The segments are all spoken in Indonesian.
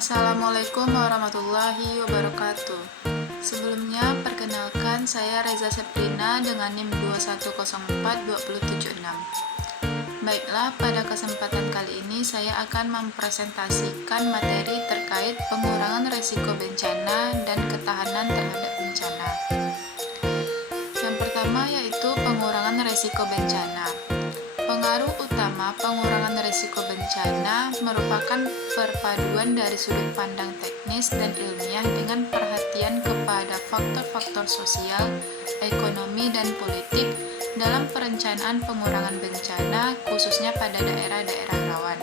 Assalamualaikum warahmatullahi wabarakatuh. Sebelumnya, perkenalkan saya Reza Septrina dengan NIM 21042076. Baiklah, pada kesempatan kali ini saya akan mempresentasikan materi terkait pengurangan risiko bencana dan ketahanan terhadap bencana. Yang pertama yaitu pengurangan risiko bencana. Pengaruh utama pengurangan risiko bencana merupakan perpaduan dari sudut pandang teknis dan ilmiah dengan perhatian kepada faktor-faktor sosial, ekonomi, dan politik dalam perencanaan pengurangan bencana, khususnya pada daerah-daerah rawan.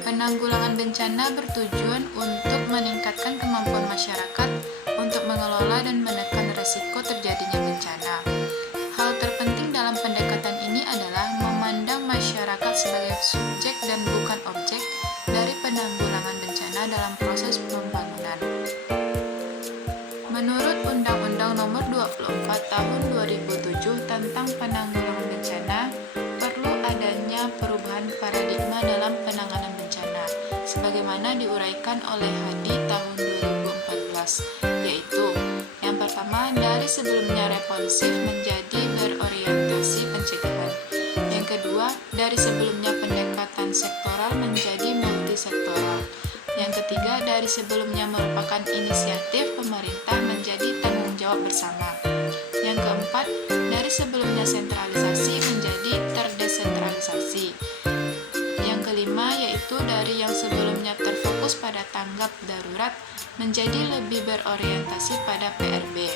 Penanggulangan bencana bertujuan untuk meningkatkan kemampuan masyarakat untuk mengelola dan menekan risiko terjadinya bencana. Hal terpenting dalam pendekatan ini adalah memandang masyarakat sebagai subjek dan bukan objek dari penanggulangan bencana dalam proses pembangunan. Menurut Undang-Undang Nomor 24 Tahun 2007 tentang Penanggulangan Bencana, perlu adanya perubahan paradigma dalam penanganan bencana, sebagaimana diuraikan oleh Hadi tahun 2014, yaitu yang pertama, dari sebelumnya responsif menjadi berorientasi pencegahan. Yang kedua, dari sebelumnya pendekatan sektoral menjadi multisektoral. Yang ketiga, dari sebelumnya merupakan inisiatif pemerintah menjadi tanggung jawab bersama. Yang keempat, dari sebelumnya sentralisasi menjadi terdesentralisasi. Yang kelima, yaitu dari yang sebelumnya terfokus pada tanggap darurat menjadi lebih berorientasi pada PRB.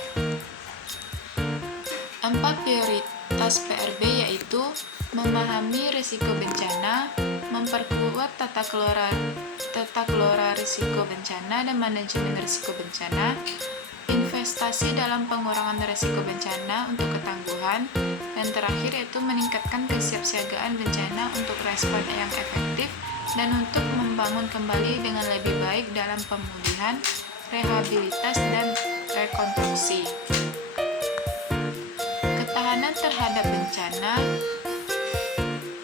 4 prioritas PRB yaitu memahami risiko bencana, memperkuat tata kelola risiko bencana dan manajemen risiko bencana, investasi dalam pengurangan risiko bencana untuk ketangguhan, dan terakhir yaitu meningkatkan kesiapsiagaan bencana untuk respon yang efektif dan untuk membangun kembali dengan lebih baik dalam pemulihan, rehabilitas, dan rekonstruksi. Ketahanan terhadap bencana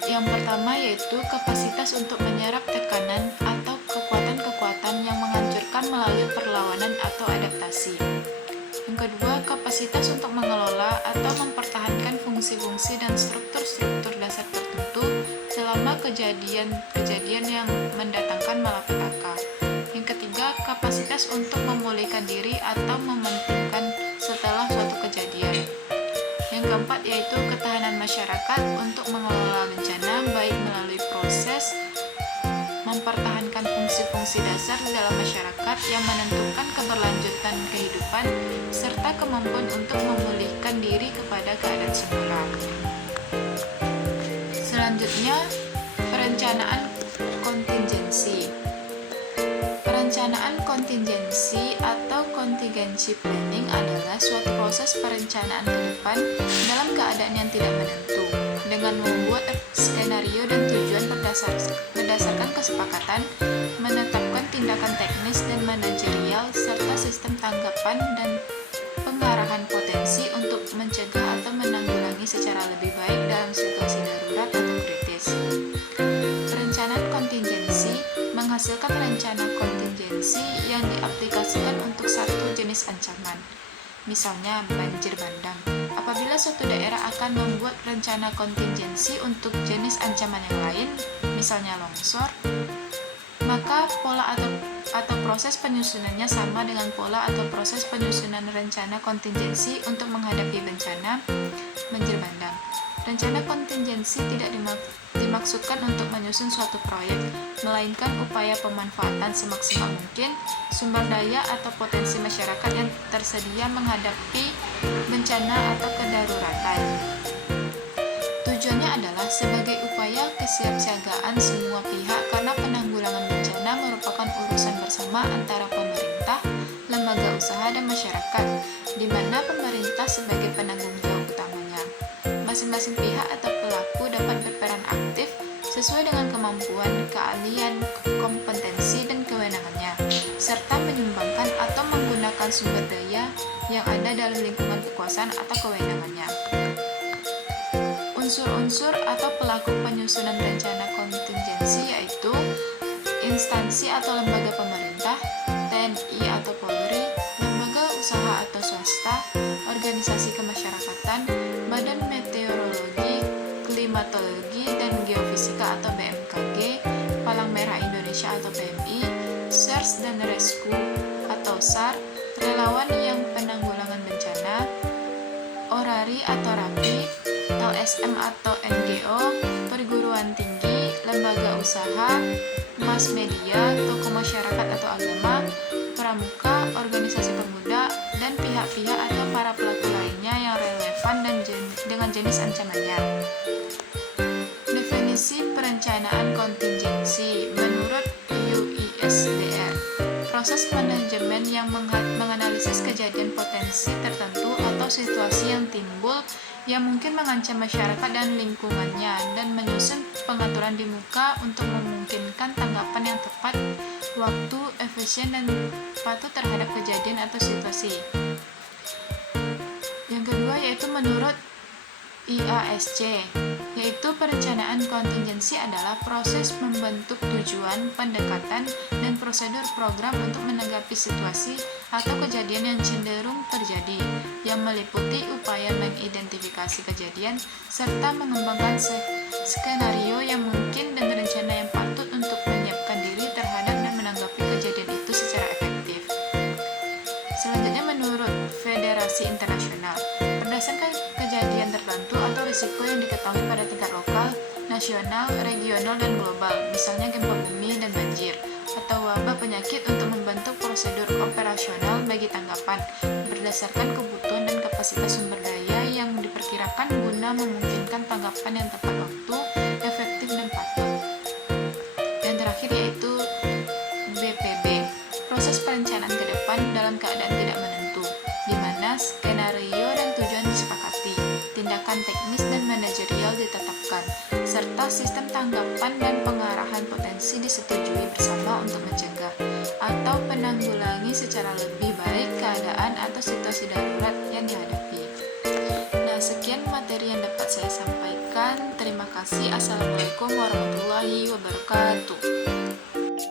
yang pertama yaitu kapasitas untuk menyerap tekanan atau kekuatan-kekuatan yang menghancurkan melalui perlawanan atau adaptasi. Yang kedua, kapasitas untuk mengelola atau mempertahankan fungsi-fungsi dan struktur-struktur dasar tertentu selama kejadian-kejadian yang mendatangkan malapetaka. Yang ketiga, kapasitas untuk memulihkan diri atau mementingkan setelah suatu kejadian. Yang keempat yaitu ketahanan masyarakat untuk mengelola bencana baik melalui proses mempertahankan fungsi-fungsi dasar dalam masyarakat yang menentukan keberlanjutan kehidupan serta kemampuan untuk memulihkan diri kepada keadaan semula. Selanjutnya, perencanaan kontingensi. Perencanaan kontingensi atau contingency planning adalah suatu proses perencanaan ke depan dalam keadaan yang tidak menentu dengan membuat skenario dan tujuan berdasarkan kesepakatan, menetapkan tindakan teknis dan manajerial serta sistem tanggapan dan pengarahan potensi untuk mencegah atau menanggulangi secara lebih baik dalam situasi darurat atau kritis. Perencanaan kontingensi menghasilkan rencana kontingensi yang diaplikasikan untuk satu jenis ancaman. Misalnya banjir bandang. Apabila suatu daerah akan membuat rencana kontingensi untuk jenis ancaman yang lain, misalnya longsor, maka pola atau proses penyusunannya sama dengan pola atau proses penyusunan rencana kontingensi untuk menghadapi bencana banjir bandang. Rencana kontingensi tidak dimaksudkan untuk menyusun suatu proyek, melainkan upaya pemanfaatan semaksimal mungkin sumber daya atau potensi masyarakat yang tersedia menghadapi bencana atau kedaruratan. Tujuannya adalah sebagai upaya kesiapsiagaan semua pihak karena penanggulangan bencana merupakan urusan bersama antara pemerintah, lembaga usaha, dan masyarakat, di mana pemerintah sebagai penanggung jawab utamanya. Masing-masing pihak atau pelaku dapat berperan aktif sesuai dengan kemampuan, keahlian, kompetensi, dan kewenangannya, serta menyumbangkan atau menggunakan sumber daya yang ada dalam lingkungan kekuasaan atau kewenangannya. Unsur-unsur atau pelaku penyusunan rencana kontingensi yaitu instansi atau lembaga pemerintah, TNI atau Polri, lembaga usaha atau swasta, organisasi kemasyarakatan, Badan Meteorologi, Klimatologi, dan Geofisika atau BMKG, Palang Merah Indonesia atau PMI, Search dan Rescue atau SAR, relawan yang penanggulangan bencana, Orari atau RAPI, LSM atau NGO, perguruan tinggi, lembaga usaha, mass media, tokoh masyarakat atau agama, pramuka, organisasi pemuda, dan pihak-pihak atau para pelaku lainnya yang relevan dan dengan jenis ancamannya. Definisi perencanaan kontingensi menurut UISDR, proses manajemen yang menganalisis kejadian potensi tertentu atau situasi yang timbul yang mungkin mengancam masyarakat dan lingkungannya dan menyusun pengaturan di muka untuk memungkinkan tanggapan yang tepat, waktu, efisien, dan patuh terhadap kejadian atau situasi. Yang kedua yaitu menurut IASC, yaitu perencanaan kontingensi adalah proses membentuk tujuan, pendekatan, dan prosedur program untuk menanggapi situasi atau kejadian yang cenderung terjadi, yang meliputi upaya mengidentifikasi kejadian serta mengembangkan skenario yang mungkin dan rencana yang patut untuk menyiapkan diri terhadap dan menanggapi kejadian itu secara efektif. Selanjutnya menurut Federasi Internasional, berdasarkan kejadian tertentu atau risiko yang diketahui pada tingkat lokal, nasional, regional, dan global, misalnya gempa bumi dan banjir, atau wabah penyakit untuk membentuk prosedur operasional bagi tanggapan, berdasarkan kebutuhan dan kapasitas sumber daya yang diperkirakan guna memungkinkan tanggapan yang tepat waktu, efektif, dan patut. Dan terakhir yaitu BPB, proses perencanaan ke depan dalam keadaan tidak menentu, di mana skenario dan tujuan disepakati, tindakan teknis dan manajerial ditetapkan, serta sistem tanggapan dan pengarahan potensi disetujui bersama untuk mencegah atau menanggulangi secara lebih baik keadaan atau situasi darurat yang dihadapi. Nah, sekian materi yang dapat saya sampaikan. Terima kasih. Assalamualaikum warahmatullahi wabarakatuh.